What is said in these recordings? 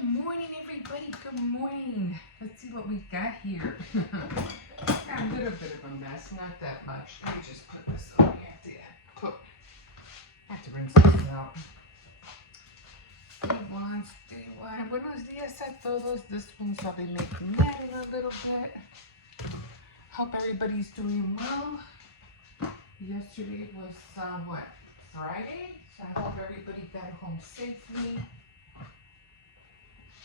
Good morning, everybody. Good morning. Let's see what we got here. Got a little bit of a mess, not that much. Let me just put this over here. I have to rinse this out. Day one. Buenos días a todos. This one's I'll be making that in a little bit. Hope everybody's doing well. Yesterday was Friday? So I hope everybody got home safely.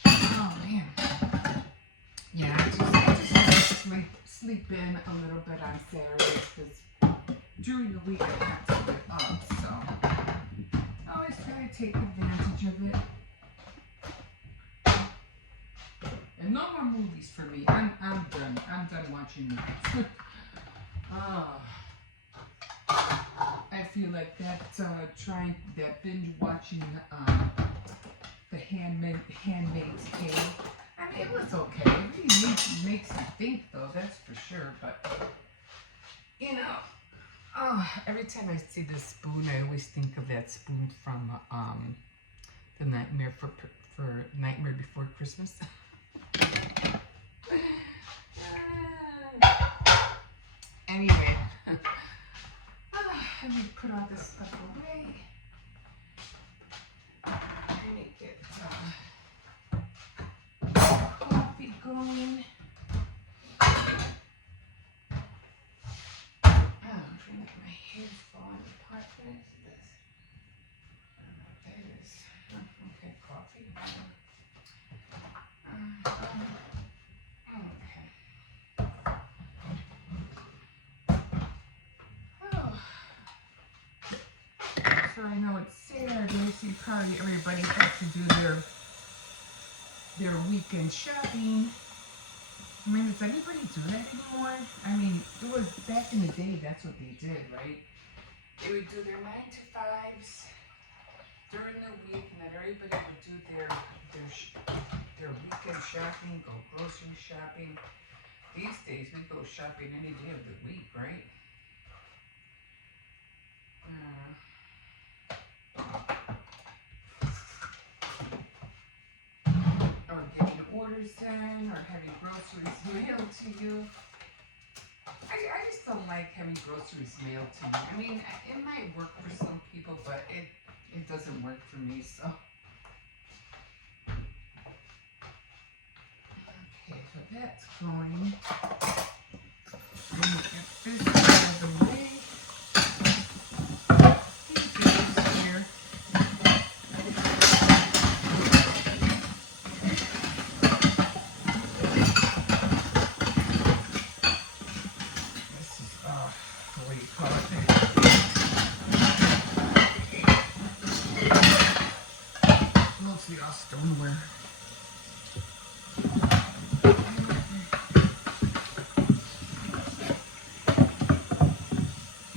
Oh man. Yeah, I just had to sleep in a little bit on Saturdays because during the week I have to get up, so I always try to take advantage of it. And no more movies for me. I'm done. I'm done watching movies. I feel like that binge watching the Handmaid's Tale. I mean, it was okay. It really makes you think, though, that's for sure. But, every time I see this spoon, I always think of that spoon from the Nightmare for Nightmare Before Christmas. Anyway, let me put all this stuff away. Let me get coffee going. I'm trying to get my hair falling apart. What is this? There it is. Okay, coffee. Okay. Oh. So I know it's Saturday, so probably everybody has to do their weekend shopping. I mean, does anybody do that anymore? I mean, it was back in the day, that's what they did, right? They would do their 9-to-5s during the week, and then everybody would do their weekend shopping, go grocery shopping. These days, we go shopping any day of the week, right? Or getting orders done, or having groceries mailed to you. I just don't like having groceries mailed to me. I mean, it might work for some people, but it doesn't work for me, so. Okay, so that's going. Let me get this out of the way. Here. This is, what do you call it? Mostly all stoneware.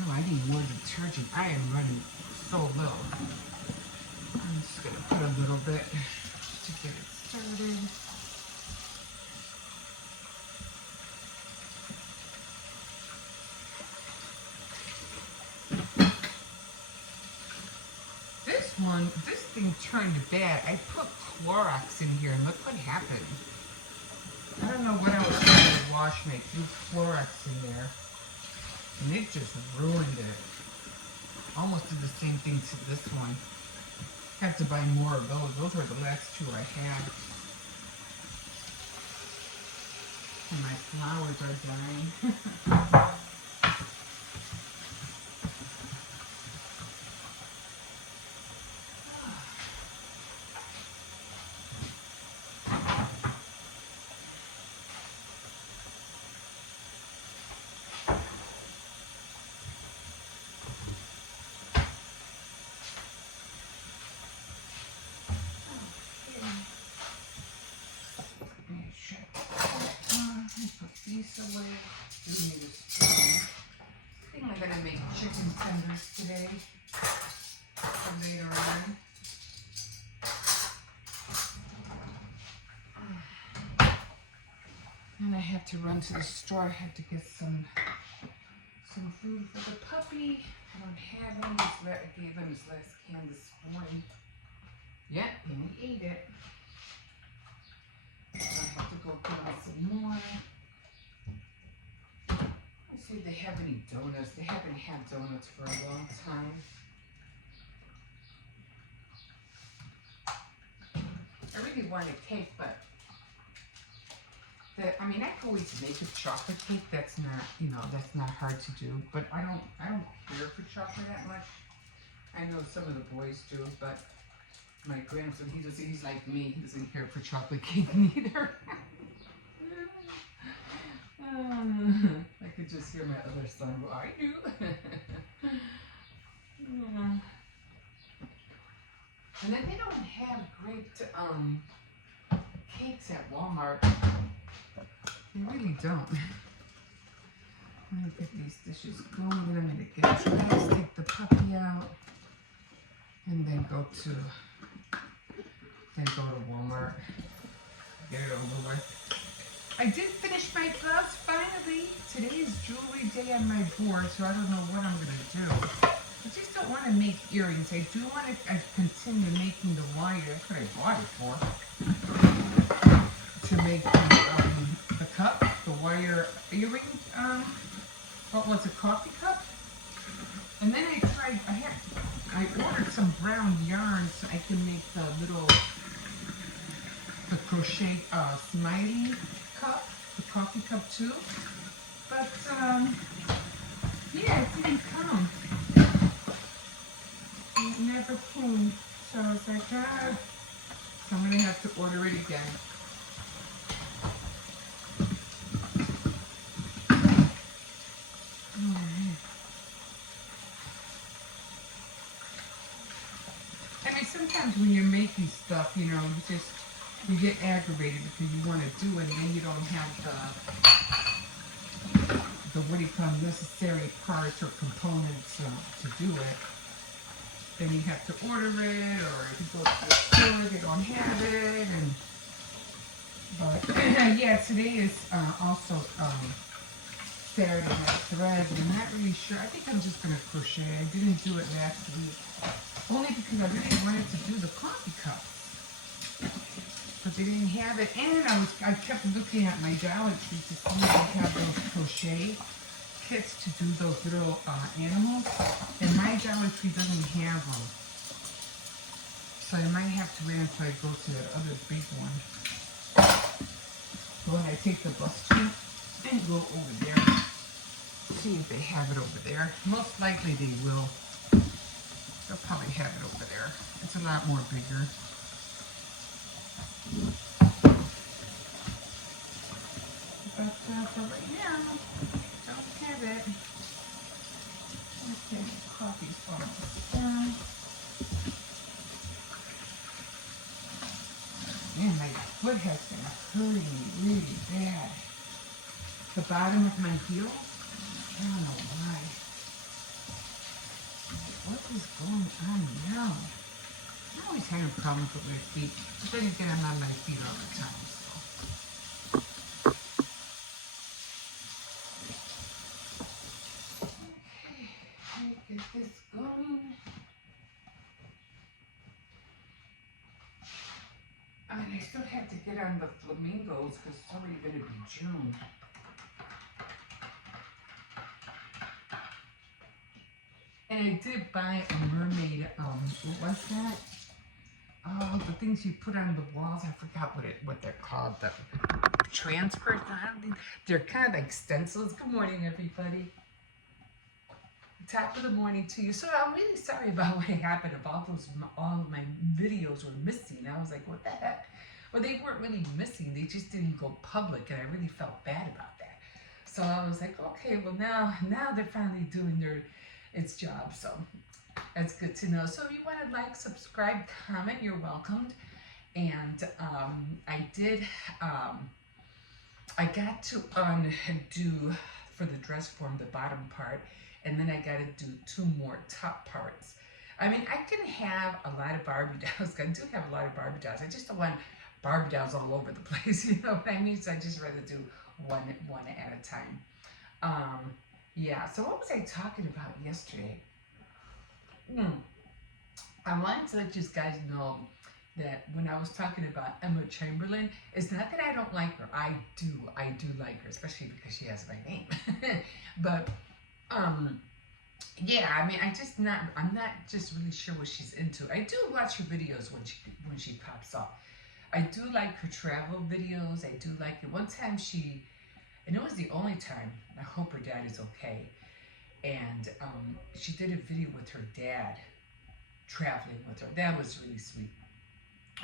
I need more detergent. I am running so low. I'm just going to put a little bit to get it started. This thing turned bad. I put Clorox in here and look what happened. I don't know what I was trying to wash and I threw Clorox in there. And it just ruined it. Almost did the same thing to this one. Have to buy more of those. Those were the last two I had. And my flowers are dying. These away. Give me the spoon. I think I'm gonna make chicken tenders today for later on. And I have to run to the store. I have to get some food for the puppy. I don't have any. I gave him his last can this morning. Yeah, and he ate it. open up some more. Let's see if they have any donuts. They haven't had donuts for a long time. I really want a cake, but I mean, I can always make a chocolate cake. That's not, you know, that's not hard to do. But I don't care for chocolate that much. I know some of the boys do, but my grandson, he's like me. He doesn't care for chocolate cake neither. I could just hear my other son go, I do. And then they don't have great cakes at Walmart. They really don't. Let me get these dishes going. Then I'm going to get dressed, take the puppy out, and then go to Walmart. Get it over with. I did finish my gloves finally. Today is jewelry day on my board, so I don't know what I'm going to do. I just don't want to make earrings. I do want to continue making the wire. That's what I bought it for. To make the cup, the wire earring, what was it, coffee cup? And then I ordered some brown yarn so I can make the crochet smiley cup, the coffee cup too. But yeah, it didn't come. It never came. So I was like, so I'm gonna have to order it again. I mean, sometimes when you're making stuff, you know, you get aggravated because you want to do it and then you don't have the what do you call necessary parts or components to do it. Then you have to order it, or if you go to the store, they don't have it. But yeah, today is also Saturday Night Threads, and I'm not really sure. I think I'm just going to crochet. I didn't do it last week, only because I really wanted to do the coffee cups. But they didn't have it, and I kept looking at my Dollar Tree to see if they have those crochet kits to do those little animals, and my Dollar Tree doesn't have them. So I might have to wait until I go to that other big one. When I take the bus to, and go over there, see if they have it over there. Most likely they will. They'll probably have it over there. It's a lot more bigger. But for right now, don't have it. Okay, coffee's almost done. Man, my foot has been hurting me really bad. The bottom of my heel, I don't know why. What is going on now? I'm always having problems with my feet. But then again, I'm on my feet all the time. Get this going. And I still have to get on the flamingos because it's already going to be June. And I did buy a mermaid, what was that? Oh, the things you put on the walls. I forgot what they're called. The transfer. They're kind of like stencils. Good morning, everybody. Top of the morning to you. So I'm really sorry about what happened. All of my videos were missing. I was like, what the heck? Well, they weren't really missing. They just didn't go public, and I really felt bad about that. So I was like, okay, well now they're finally doing its job. So that's good to know. So if you want to like, subscribe, comment, you're welcomed. And I got to undo for the dress form the bottom part. And then I got to do 2 more top parts. I mean, I can have a lot of Barbie dolls. I do have a lot of Barbie dolls. I just don't want Barbie dolls all over the place. You know what I mean? So I just rather do one at a time. Yeah. So what was I talking about yesterday? I wanted to let you guys know that when I was talking about Emma Chamberlain, it's not that I don't like her. I do like her, especially because she has my name. But yeah, I mean, I'm not just really sure what she's into. I do watch her videos when she pops up. I do like her travel videos. I do like it. One time and it was the only time, I hope her dad is okay, and she did a video with her dad, traveling with her. That was really sweet.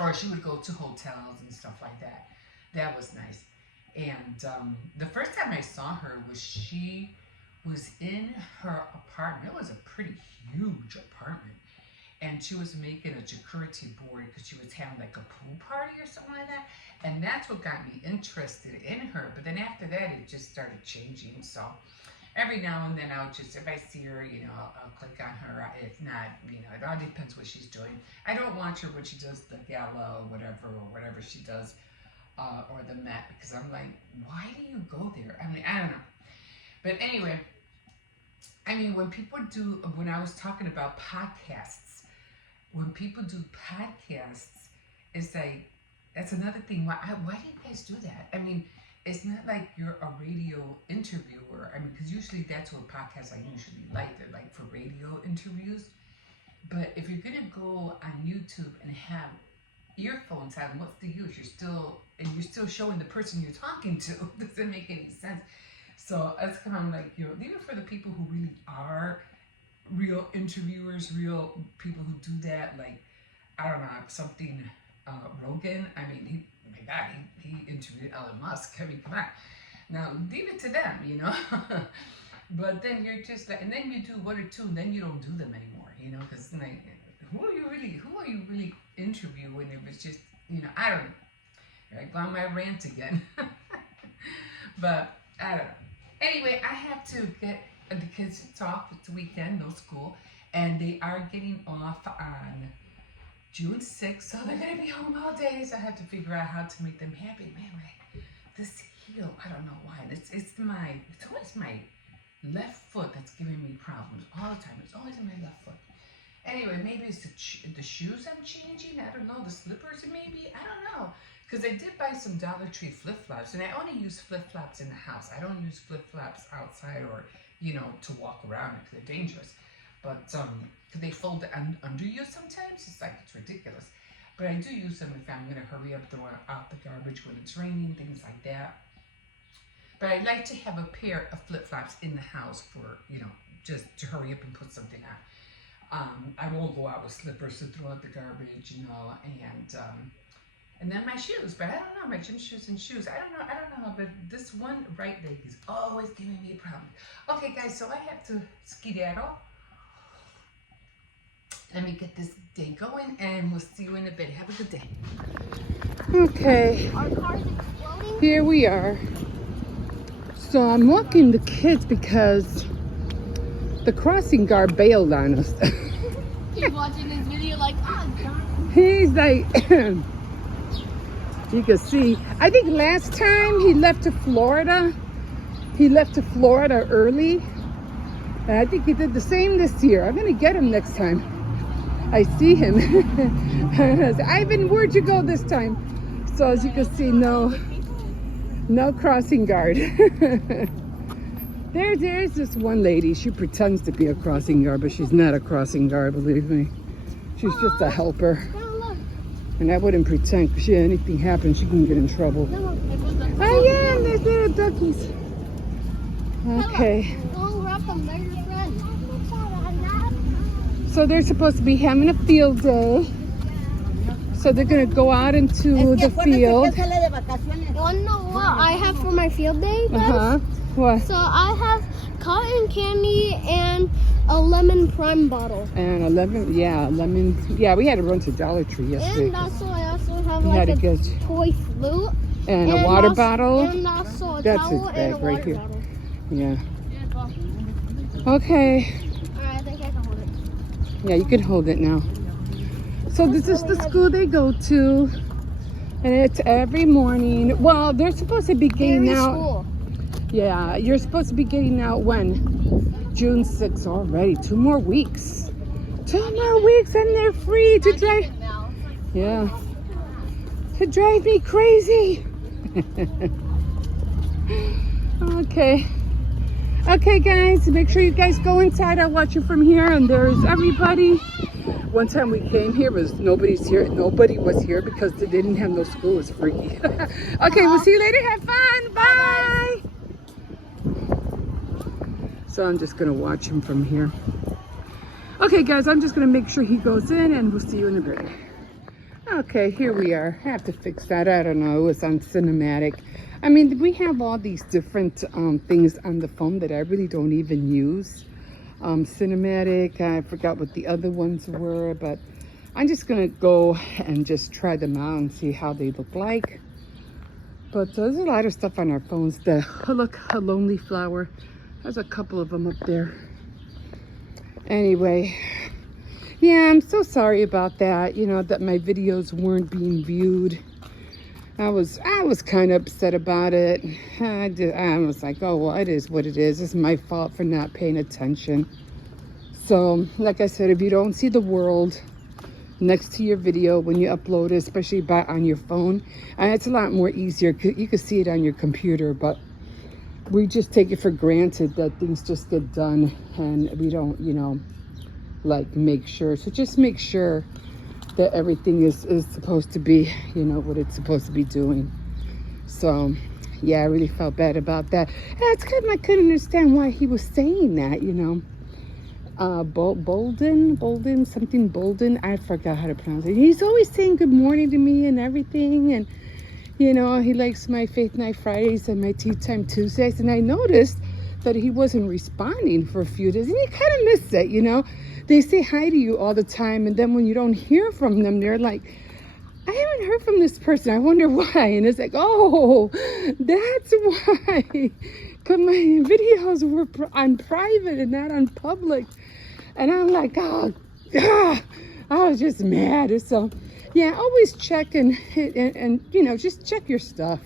Or she would go to hotels and stuff like that. That was nice. And the first time I saw her she was in her apartment. It was a pretty huge apartment. And she was making a jacuzzi board because she was having like a pool party or something like that. And that's what got me interested in her. But then after that, it just started changing. So every now and then if I see her, I'll click on her. If not, it all depends what she's doing. I don't watch her when she does the gala or whatever she does, or the Met, because I'm like, why do you go there? I mean, I don't know. But anyway, I mean, when I was talking about podcasts, when people do podcasts, it's like, that's another thing. Why do you guys do that? I mean, it's not like you're a radio interviewer. I mean, because usually that's what podcasts I usually like. They're like for radio interviews. But if you're going to go on YouTube and have earphones on, what's the use? You're still showing the person you're talking to. Doesn't make any sense. So that's kind of like, even for the people who really are real interviewers, real people who do that, like, I don't know, something, Rogan. I mean, he interviewed Elon Musk. I mean, come on. Now, leave it to them, But then you're just like, and then you do one or two, and then you don't do them anymore, because like, who are you really interviewing if it's just, I don't know. Here I go on my rant again. But I don't know. Anyway, I have to get the kids off. It's the weekend, no school, and they are getting off on June 6th, so they're going to be home all day, so I have to figure out how to make them happy. Man, this heel, I don't know why. It's always my left foot that's giving me problems all the time. It's always in my left foot. Anyway, maybe it's the shoes I'm changing. I don't know. The slippers, maybe. I don't know. Because I did buy some Dollar Tree flip-flops, and I only use flip-flops in the house. I don't use flip-flops outside or, to walk around because they're dangerous. But they fold under you sometimes. It's like, it's ridiculous. But I do use them if I'm going to hurry up, throw out the garbage when it's raining, things like that. But I like to have a pair of flip-flops in the house for, just to hurry up and put something on. I won't go out with slippers to throw out the garbage, and then my shoes, but I don't know, my gym shoes and shoes. I don't know, but this one right leg is always giving me a problem. Okay, guys, so I have to skedaddle. Let me get this day going, and we'll see you in a bit. Have a good day. Okay, Our car is exploding. Here we are. So I'm walking the kids because the crossing guard bailed on us. He's watching this video like, He's like, you can see, I think last time he left to Florida. He left to Florida early. And I think he did the same this year. I'm going to get him next time I see him. Ivan, where'd you go this time? So as you can see, no crossing guard. There's this one lady. She pretends to be a crossing guard, but she's not a crossing guard, believe me. She's just a helper. And I wouldn't pretend, because anything happens, she can get in trouble. Oh yeah, there's little duckies. Okay. So they're supposed to be having a field day. So they're going to go out into the field. You want to know what I have for my field day, guys? What? So I have cotton candy and a lemon prime bottle. And a lemon, yeah, we had to run to Dollar Tree yesterday. And also I also have like a toy flute. And a water bottle. And also a That's towel his bag and a right water here. bottle. Yeah. Okay. Alright, I think I can hold it. Yeah, you can hold it now. So this is the school they go to. And it's every morning. Well, they're supposed to be getting out. School. Yeah, you're supposed to be getting out when? June 6th already. 2 more weeks. 2 more weeks and they're free to drive. Yeah. It drives me crazy. Okay. Okay, guys, make sure you guys go inside. I'll watch you from here, and there's everybody. One time we came here, nobody's here. Nobody was here because they didn't have no school. It's freaky. Okay, we'll see you later. Have fun. Bye. So I'm just gonna watch him from here. Okay, guys, I'm just gonna make sure he goes in, and we'll see you in a bit. Okay, here we are. I have to fix that. I don't know. It was on cinematic. I mean, we have all these different things on the phone that I really don't even use. Cinematic, I forgot what the other ones were, but I'm just gonna go and just try them out and see how they look like. But there's a lot of stuff on our phones. Look, a lonely flower. There's a couple of them up there. Anyway, yeah, I'm so sorry about that. You know, that my videos weren't being viewed. I was kind of upset about it. I was like, oh, well, it is what it is. It's my fault for not paying attention. So, like I said, if you don't see the world next to your video when you upload it, especially on your phone, it's a lot more easier. You can see it on your computer, but we just take it for granted that things just get done, and we don't, you know, like make sure. So just make sure that everything is supposed to be, you know, what it's supposed to be doing. So yeah, I really felt bad about that. And it's kind of, I couldn't understand why he was saying that, you know. Bolden, I forgot how to pronounce it. He's always saying good morning to me and everything, and you know, he likes my Faith Night Fridays and my Tea Time Tuesdays. And I noticed that he wasn't responding for a few days, and you kind of miss it, you know. They say hi to you all the time, and then when you don't hear from them, they're like, I haven't heard from this person. I wonder why. And it's like, oh, that's why. Because my videos were on private and not on public. And I'm like, oh, I was just mad. So, yeah, always check and you know, just check your stuff,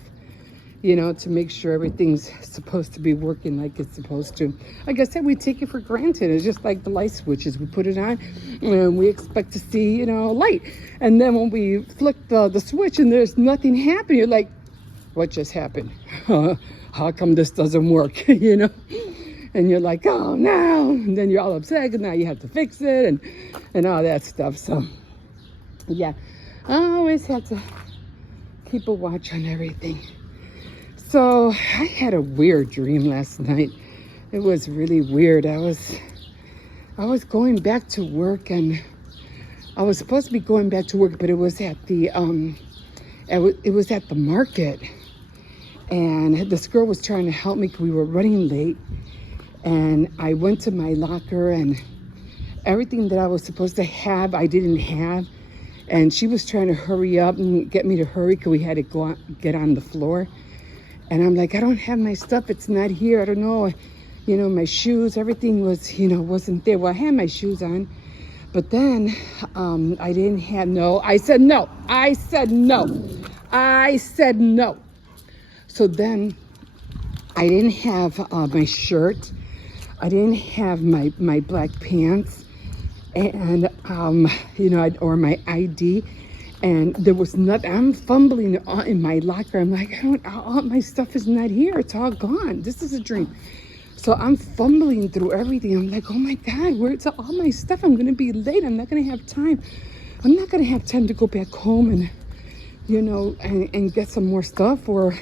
you know, to make sure everything's supposed to be working like it's supposed to. Like I said, we take it for granted. It's just like the light switches. We put it on and we expect to see, you know, light. And then when we flick the switch and there's nothing happening, you're like, what just happened? How come this doesn't work? You know? And you're like, oh no. And then you're all upset because now you have to fix it and all that stuff. So yeah, I always have to keep a watch on everything. So I had a weird dream last night. It was really weird. I was going back to work, and I was supposed to be going back to work, but it was at the it was at the market, and this girl was trying to help me because we were running late. And I went to my locker, and everything that I was supposed to have, I didn't have. And she was trying to hurry up and get me to hurry because we had to get on the floor. And I'm like, I don't have my stuff. It's not here. I don't know. You know, my shoes, everything was, you know, wasn't there. Well, I had my shoes on. But then I didn't have I said no. So then I didn't have my shirt. I didn't have my black pants. And, you know, or my ID. And there was nothing. I'm fumbling in my locker. I'm like, all my stuff is not here. It's all gone. This is a dream. So I'm fumbling through everything. I'm like, oh my God, where's all my stuff? I'm going to be late. I'm not going to have time. I'm not going to have time to go back home and, you know, and get some more stuff, or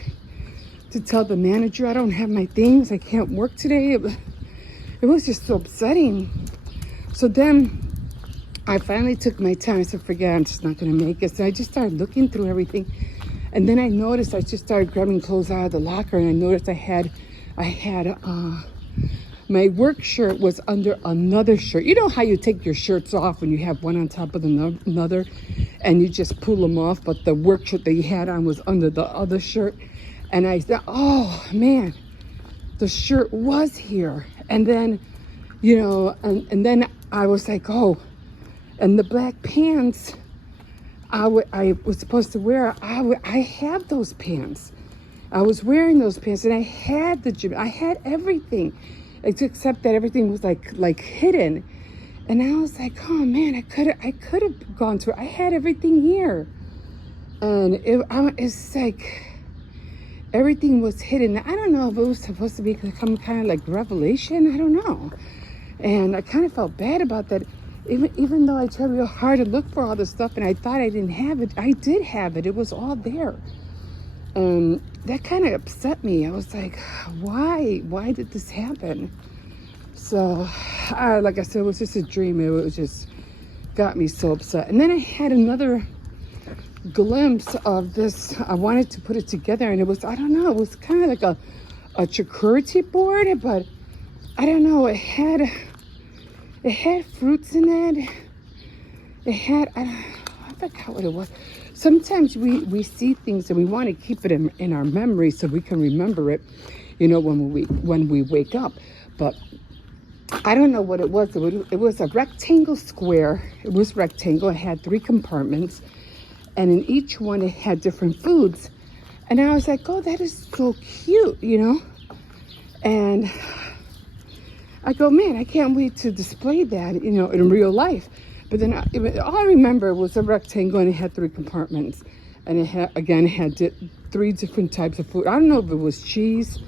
to tell the manager I don't have my things. I can't work today. It was just so upsetting. So then I finally took my time. I said, forget it, I'm just not going to make it. So I just started looking through everything. And then I noticed, I just started grabbing clothes out of the locker, and I noticed I had my work shirt was under another shirt. You know how you take your shirts off when you have one on top of another, and you just pull them off, but the work shirt that you had on was under the other shirt. And I said, oh man, the shirt was here. And then, you know, and then I was like, oh, and the black pants I was supposed to wear, I had those pants. I was wearing those pants, and I had the gym. I had everything, except that everything was like hidden. And I was like, oh man, I could have gone to it. I had everything here. And it's like everything was hidden. I don't know if it was supposed to be some kind of like revelation. I don't know. And I kind of felt bad about that. Even though I tried real hard to look for all this stuff and I thought I didn't have it, I did have it. It was all there. And that kind of upset me. I was like, why? Why did this happen? So, like I said, it was just a dream. It was just got me so upset. And then I had another glimpse of this. I wanted to put it together, and it was, I don't know, it was kind of like a charcuterie board, but I don't know. It had fruits in it. It had, I forgot what it was. Sometimes we see things and we want to keep it in our memory so we can remember it, you know, when we wake up. But I don't know what it was. It was a rectangle square. It was rectangle. It had 3 compartments. And in each one, it had different foods. And I was like, oh, that is so cute, you know? And I go, man, I can't wait to display that, you know, in real life. But then all I remember was a rectangle and it had 3 compartments. And it had, again, it had 3 different types of food. I don't know if it was cheese,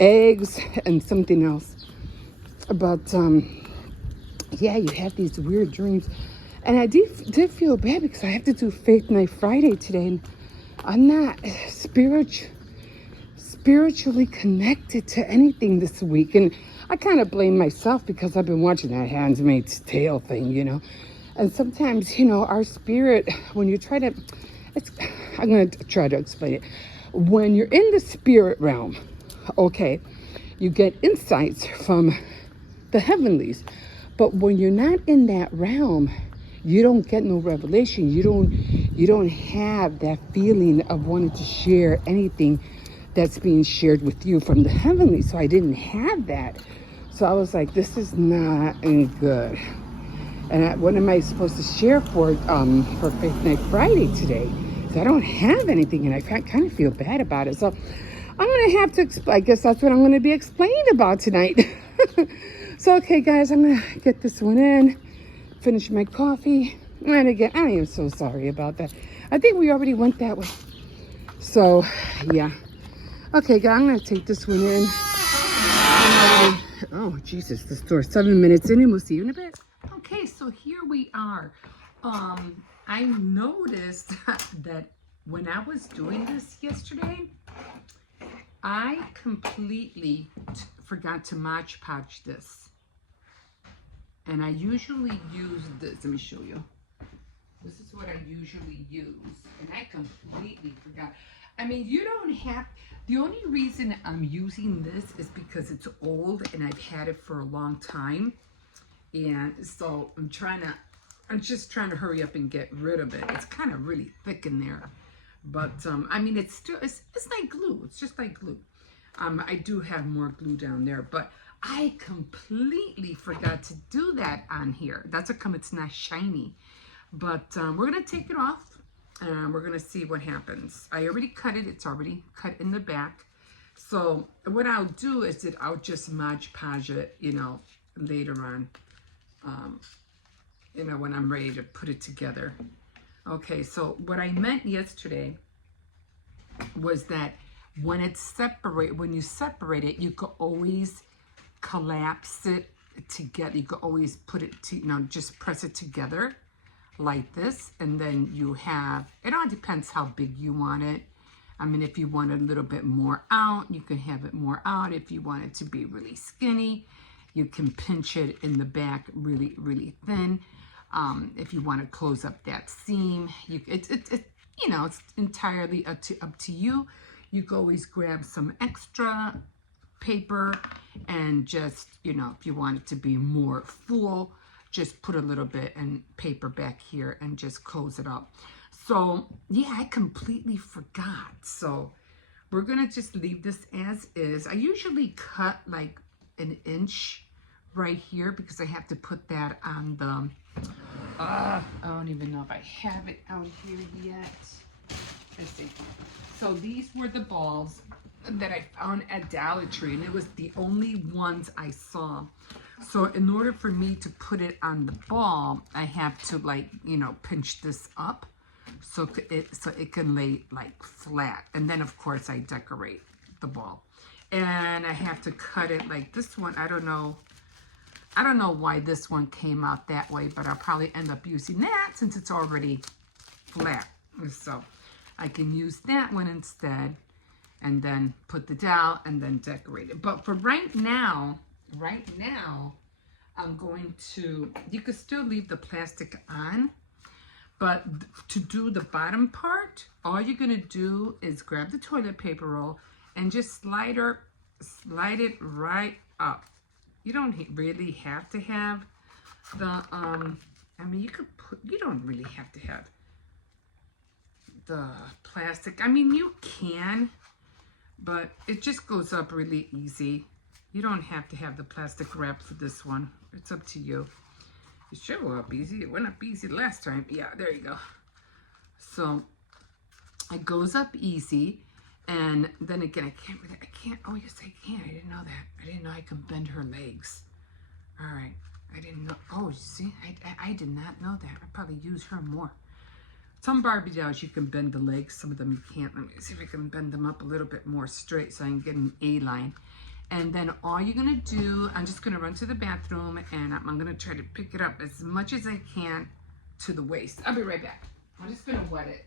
eggs, and something else. But, yeah, you have these weird dreams. And I did feel bad because I have to do Faith Night Friday today. And I'm not spiritually connected to anything this week. And I kind of blame myself because I've been watching that Handmaid's Tale thing, you know. And sometimes, you know, our spirit, when you try to, I'm going to try to explain it. When you're in the spirit realm, okay, you get insights from the heavenlies. But when you're not in that realm, you don't get no revelation. You don't have that feeling of wanting to share anything that's being shared with you from the heavenly. So I didn't have that. So I was like, this is not any good. And what am I supposed to share for Faith Night Friday today? So I don't have anything, and I kind of feel bad about it. So I'm gonna have to. I guess that's what I'm gonna be explaining about tonight. So okay, guys, I'm gonna get this one in. Finish my coffee. And again, I am so sorry about that. I think we already went that way. So, yeah. Okay, guys, I'm going to take this one in. Oh, Jesus, the store. 7 minutes in, and we'll see you in a bit. Okay, so here we are. I noticed that when I was doing this yesterday, I completely forgot to Mod Podge this. And I usually use this. Let me show you. This is what I usually use. And I completely forgot. I mean, you don't have... The only reason I'm using this is because it's old and I've had it for a long time. And so I'm just trying to hurry up and get rid of it. It's kind of really thick in there. But, I mean, it's like glue. It's just like glue. I do have more glue down there, but I completely forgot to do that on here. That's how come it's not shiny. But we're going to take it off, and we're going to see what happens. I already cut it. It's already cut in the back. So what I'll do is that I'll just Mod Podge it, you know, later on, you know, when I'm ready to put it together. Okay, so what I meant yesterday was that when you separate it, you could always collapse it together. You could always put it to, you know, just press it together like this, and then you have, it all depends how big you want it. I mean, if you want a little bit more out, you can have it more out. If you want it to be really skinny, you can pinch it in the back really, really thin. If you want to close up that seam, you know, it's entirely up to you. You can always grab some extra paper and just, you know, if you want it to be more full, just put a little bit and paper back here and just close it up. So yeah, I completely forgot. So we're gonna just leave this as is. I usually cut like an inch right here because I have to put that on the, I don't even know if I have it out here yet. Let's see. So these were the balls that I found at Dollar Tree, and it was the only ones I saw. So in order for me to put it on the ball, I have to like, you know, pinch this up so it can lay like flat. And then of course I decorate the ball. And I have to cut it like this one. I don't know why this one came out that way, but I'll probably end up using that since it's already flat. So I can use that one instead and then put the dowel and then decorate it. But for right now, I'm going to, you could still leave the plastic on, but to do the bottom part, all you're gonna do is grab the toilet paper roll and just slide it right up. You don't really have to have the, I mean, you don't really have to have the plastic. I mean, you can, but it just goes up really easy. You don't have to have the plastic wrap for this one. It's up to you. It should go up easy. It went up easy last time. Yeah, there you go. So it goes up easy. And then again, I can't, oh yes I can. I didn't know that. I didn't know I could bend her legs. All right, I didn't know. Oh, you see, I did not know that. I probably use her more. Some Barbie dolls you can bend the legs, some of them you can't. Let me see if I can bend them up a little bit more straight so I can get an A-line. And then all you're gonna do, I'm just gonna run to the bathroom and I'm gonna try to pick it up as much as I can to the waist. I'll be right back. I'm just gonna wet it.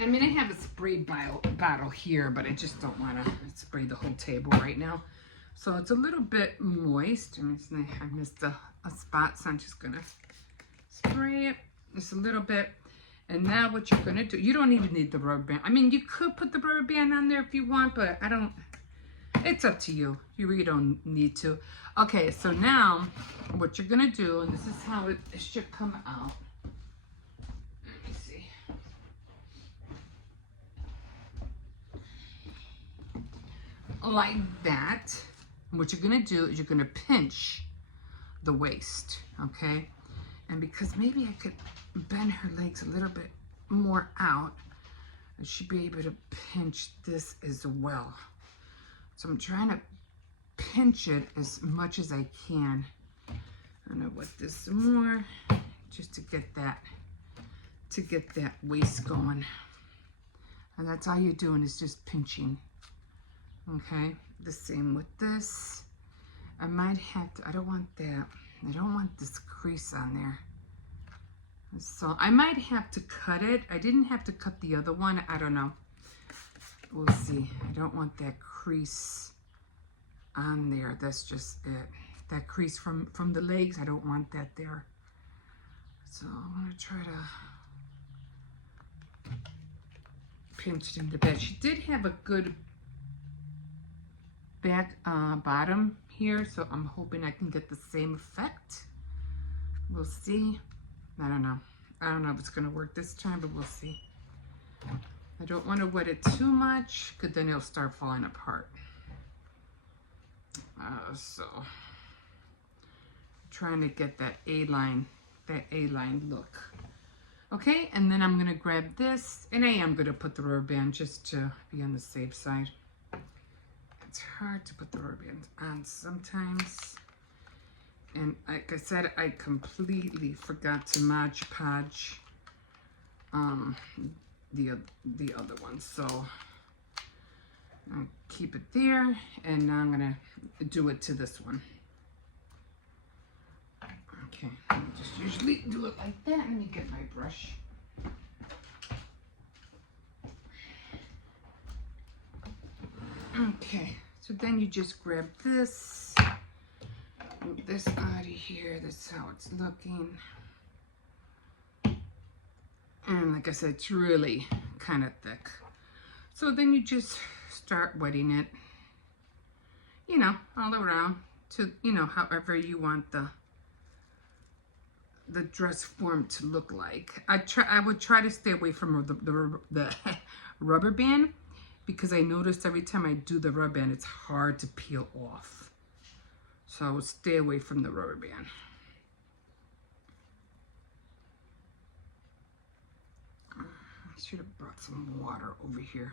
I mean, I have a spray bottle here, but I just don't want to spray the whole table right now. So it's a little bit moist. I missed a spot, so I'm just going to spray it just a little bit. And now what you're going to do, you don't even need the rubber band. I mean, you could put the rubber band on there if you want, but I don't, it's up to you. You really don't need to. Okay, so now what you're going to do, and this is how it should come out. Like that. What you're gonna do is you're gonna pinch the waist, okay? And because maybe I could bend her legs a little bit more out, I should be able to pinch this as well. So I'm trying to pinch it as much as I can. I'm gonna wet this some more just to get that waist going. And that's all you're doing is just pinching. Okay, the same with this. I might have to, I don't want that. I don't want this crease on there. So I might have to cut it. I didn't have to cut the other one. I don't know. We'll see. I don't want that crease on there. That's just it. That crease from the legs, I don't want that there. So I'm gonna try to pinch it in the back. She did have a good back bottom here, so I'm hoping I can get the same effect. We'll see. I don't know if it's gonna work this time, but we'll see. I don't want to wet it too much because then it'll start falling apart. So trying to get that A-line look. Okay, and then I'm gonna grab this, and I am gonna put the rubber band just to be on the safe side. It's hard to put the rubber band on sometimes. And like I said, I completely forgot to Mod Podge the other one. So I'll keep it there, and now I'm gonna do it to this one. Okay, I just usually do it like that. Let me get my brush. Okay, so then you just grab this, move this out of here. That's how it's looking. And like I said, it's really kind of thick. So then you just start wetting it, you know, all around to, you know, however you want the dress form to look like. I would try to stay away from the rubber band, because I noticed every time I do the rubber band, it's hard to peel off. So stay away from the rubber band. I should have brought some water over here.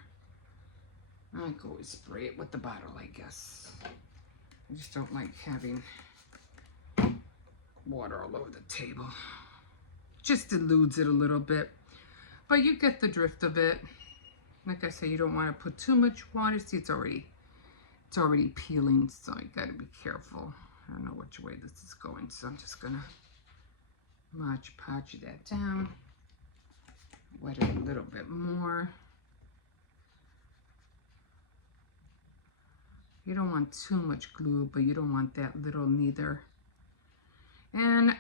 I can always spray it with the bottle, I guess. I just don't like having water all over the table. Just dilutes it a little bit, but you get the drift of it. Like I say, you don't want to put too much water. See, it's already peeling, so you got to be careful. I don't know which way this is going, so I'm just gonna Mod Podge that down. Wet it a little bit more. You don't want too much glue, but you don't want that little neither. And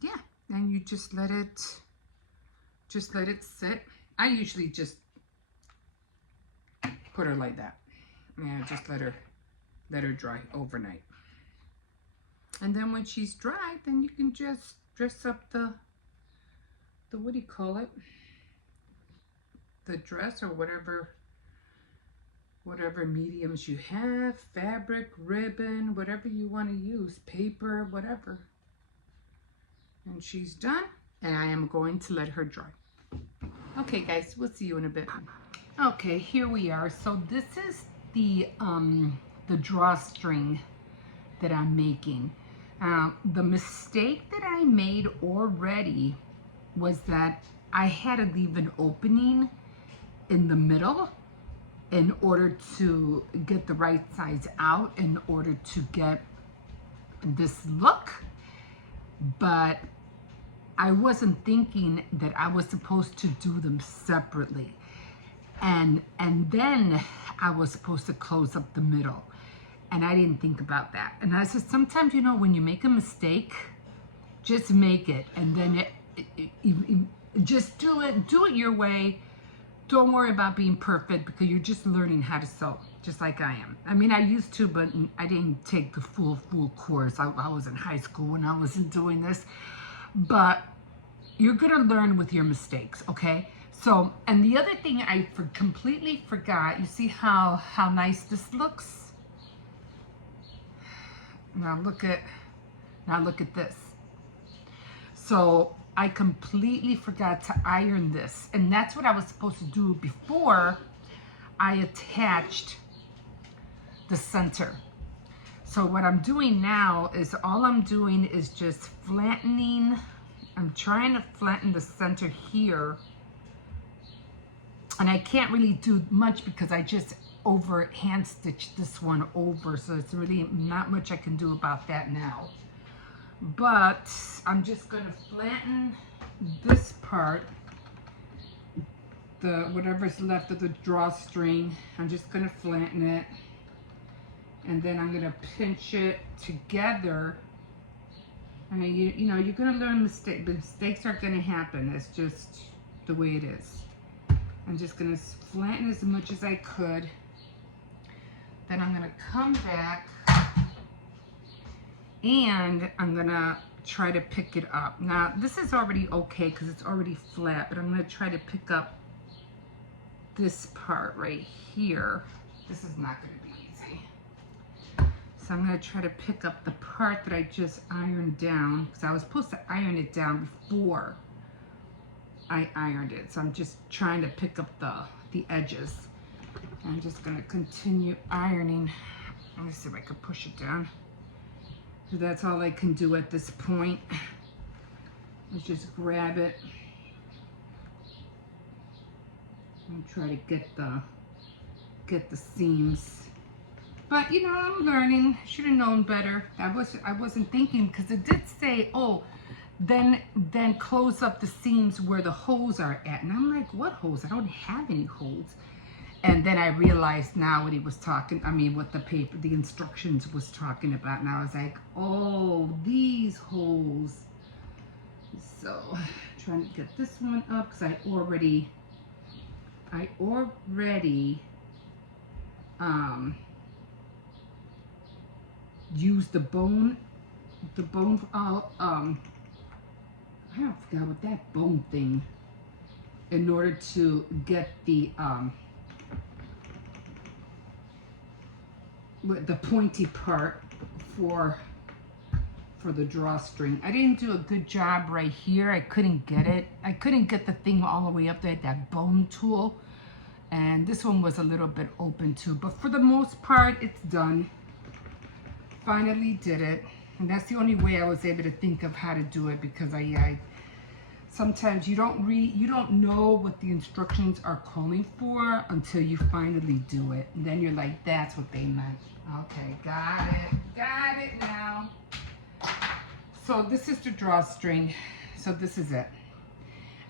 yeah, and you just let it sit. I usually just put her like that. Yeah, just let her dry overnight. And then when she's dry, then you can just dress up the what do you call it? The dress or whatever mediums you have, fabric, ribbon, whatever you want to use, paper, whatever. And she's done, and I am going to let her dry. Okay guys, we'll see you in a bit. Okay, here we are. So this is the drawstring that I'm making. The mistake that I made already was that I had to leave an opening in the middle in order to get the right size out, in order to get this look. But I wasn't thinking that I was supposed to do them separately. And then I was supposed to close up the middle. And I didn't think about that. And I said, sometimes, you know, when you make a mistake, just make it. And then just do it your way. Don't worry about being perfect, because you're just learning how to sew, just like I am. I mean, I used to, but I didn't take the full course. I was in high school when I wasn't doing this. But you're gonna learn with your mistakes, okay? So, and the other thing I completely forgot, you see how nice this looks? Now look at this. So I completely forgot to iron this, and that's what I was supposed to do before I attached the center. So what I'm doing now is all I'm doing is just flattening. I'm trying to flatten the center here, and I can't really do much because I just hand stitched this one over, so it's really not much I can do about that now. But I'm just going to flatten this part, whatever's left of the drawstring. I'm just going to flatten it, and then I'm going to pinch it together. I mean, you know, you're going to learn mistakes. Mistakes are going to happen. That's just the way it is. I'm just going to flatten as much as I could. Then I'm going to come back, and I'm going to try to pick it up. Now, this is already okay because it's already flat, but I'm going to try to pick up this part right here. This is not going to be easy. So I'm going to try to pick up the part that I just ironed down, because I was supposed to iron it down before I ironed it. So I'm just trying to pick up the edges. I'm just going to continue ironing. Let me see if I can push it down. So that's all I can do at this point. Let's just grab it and try to get the seams. But you know, I'm learning. Should have known better. I wasn't thinking, because it did say, oh, then close up the seams where the holes are at. And I'm like, what holes? I don't have any holes. And then I realized now what he was talking, I mean, what the instructions was talking about. And I was like, oh, these holes. So, trying to get this one up, because I already used the bone, I don't forget what that bone thing, in order to get the, with the pointy part for the drawstring. I didn't do a good job right here. I couldn't get it. I couldn't get the thing all the way up there, that bone tool. And this one was a little bit open too. But for the most part, it's done. Finally did it. And that's the only way I was able to think of how to do it, because I sometimes you don't know what the instructions are calling for until you finally do it. And then you're like, that's what they meant. Okay, got it now. So this is the drawstring. So this is it.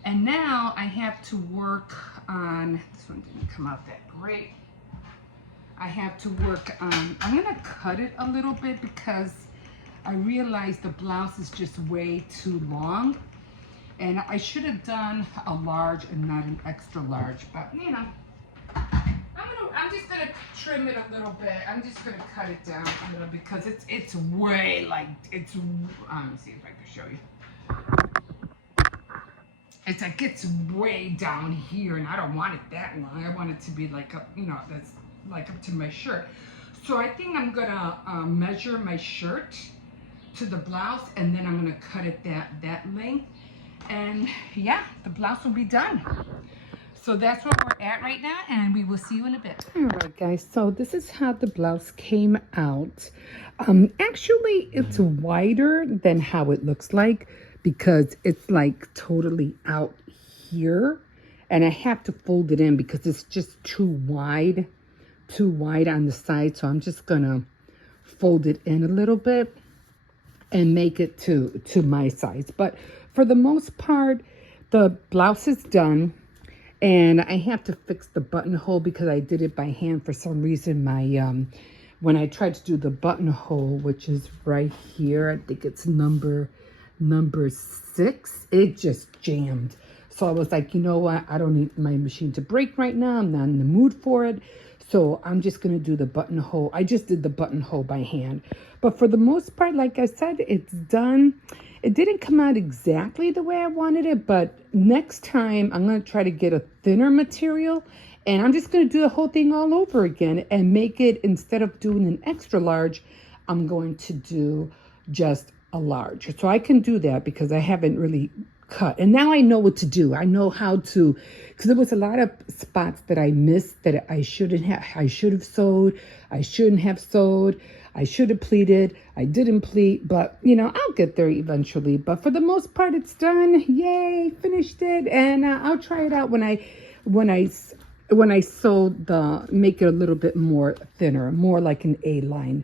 And now I have to work on, this one didn't come out that great. I have to work on, I'm gonna cut it a little bit because I realized the blouse is just way too long. And I should have done a large and not an extra large, but you know, I'm just gonna trim it a little bit. I'm just gonna cut it down a little because it's way like, let me see if I can show you. It's like, it's way down here and I don't want it that long. I want it to be like, that's like up to my shirt. So I think I'm gonna measure my shirt to the blouse and then I'm gonna cut it that length. And yeah, the blouse will be done. So that's where we're at right now, and we will see you in a bit. All right, guys, so this is how the blouse came out. Actually, it's wider than how it looks like because it's like totally out here. And I have to fold it in because it's just too wide on the side. So I'm just gonna fold it in a little bit and make it to my size. But for the most part, the blouse is done. And I have to fix the buttonhole because I did it by hand. For some reason, my when I tried to do the buttonhole, which is right here, I think it's number 6, it just jammed. So I was like, you know what? I don't need my machine to break right now. I'm not in the mood for it. So I'm just going to do the buttonhole. I just did the buttonhole by hand. But for the most part, like I said, it's done. It didn't come out exactly the way I wanted it, but next time I'm going to try to get a thinner material and I'm just going to do the whole thing all over again and make it, instead of doing an extra large, I'm going to do just a large. So I can do that because I haven't really cut. And now I know what to do. I know how to, because there was a lot of spots that I missed that I should have sewed. I shouldn't have sewed. I should have pleated. I didn't pleat, but you know, I'll get there eventually. But for the most part, it's done. Yay, finished it. And I'll try it out when I sew make it a little bit more thinner, more like an A-line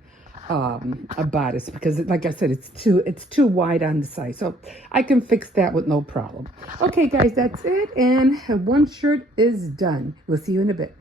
a bodice, because like I said, it's too wide on the side. So I can fix that with no problem. Okay, guys, that's it. And one shirt is done. We'll see you in a bit.